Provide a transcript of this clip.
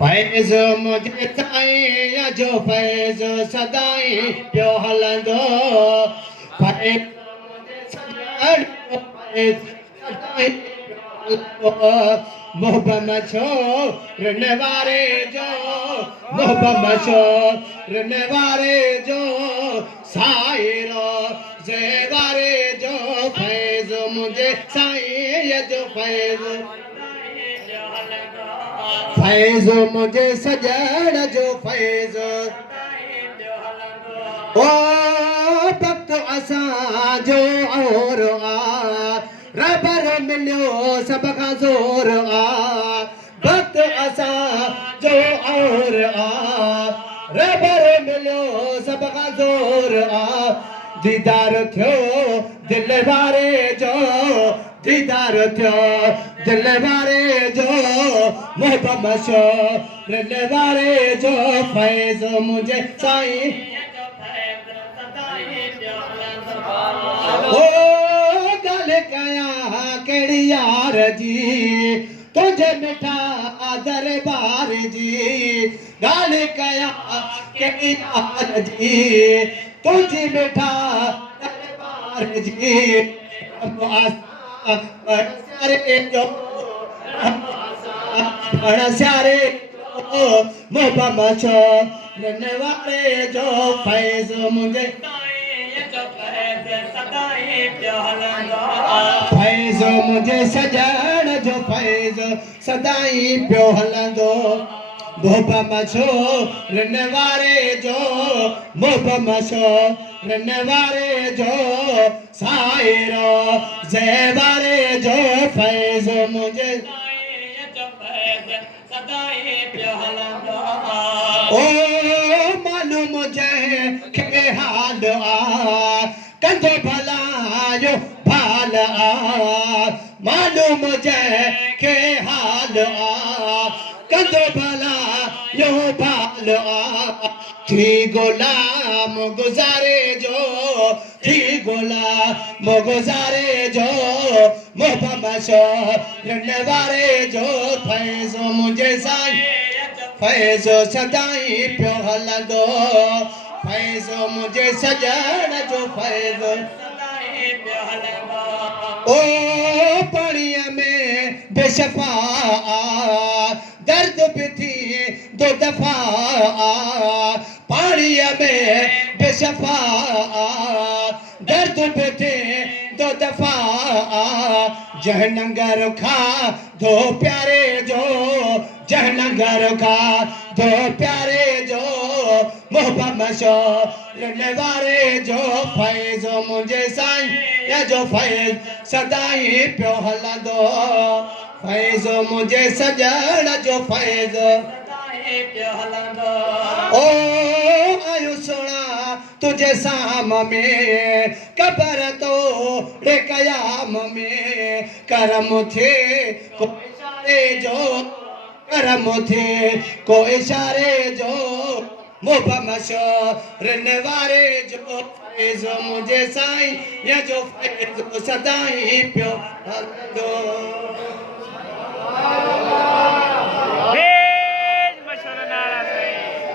फैज़ मुझे ताईं जो फैज़ सदाई पियो हलंदो फैज़ सदाई मोहब्बत मचो रहने वाले जो मोहब्बत मचो रहने वाले जो साइरो जेवारे जो फैज़ मुझे साईं जो फैज़ मुझे सजण जो फैज़ ओ वक्त असां जो और रबर मिलियो सब खां ज़ोर वक्त असां जो और रबर मिलियो सब खां ज़ोर दीदार थियो दिल वारे जो दीदार थियो दिल वारे जो मोहब्बत मशो दिल वारे जो फैज़ मुझे साईं ओ गल कया केड़ी यार जी तुझे मिठा दरबार जी गल कया केड़ी यार जी तुझे मिठा दरबार जी सारे जो बड़ा सारे मोहब्बत मचो रहने वाले जो फैज़ मुझे फैज़ मुझे सजण जो फैज़ सदाई पियो हलंदो मोहब्बत मचो रहने वाले जो मोहब्बत मचो रहने वाले जो साइरो ज़ेवारे जो फैज़ मुझे ओ मालूम मुझे के हाल कंधो भला यो भाल मालूम मुझे के हाल कंधो भला यो भाल थी गुलाम गुजारे जो थी गुलाम गुजारे जो मोहब्बत मशो रहने वाले जो फैज़ मुझे साईं फैज़ सदाई पियो हलंदो फैज़ मुझे सजण जो फैज़ सदाई पियो हलंदो ओ पाणीअ में बेशफ़ा दर्द भी थी दो दफ़ा पाणीअ में बेशफ़ा दर्द भी थी दो दफ़ा जहनगर खा दो प्यारे जो जहनगर खा दो प्यारे जो मोहब्बत मशो रहने वाले जो फैज़ मुझे साईं या जो फैज़ सदाई पियो हलंदो फैज़ मुझे सजण जो फैज़ सदाई पियो हलंदो ओ आयो सोना तुझे साम में कबर तो रे कयाम में करम थे को इशारे जो करम थे को इशारे जो मोहब्बत मशो रहने वाले जो फैज़ मुझे साईं या जो फैज़ सदाई पियो हलंदो।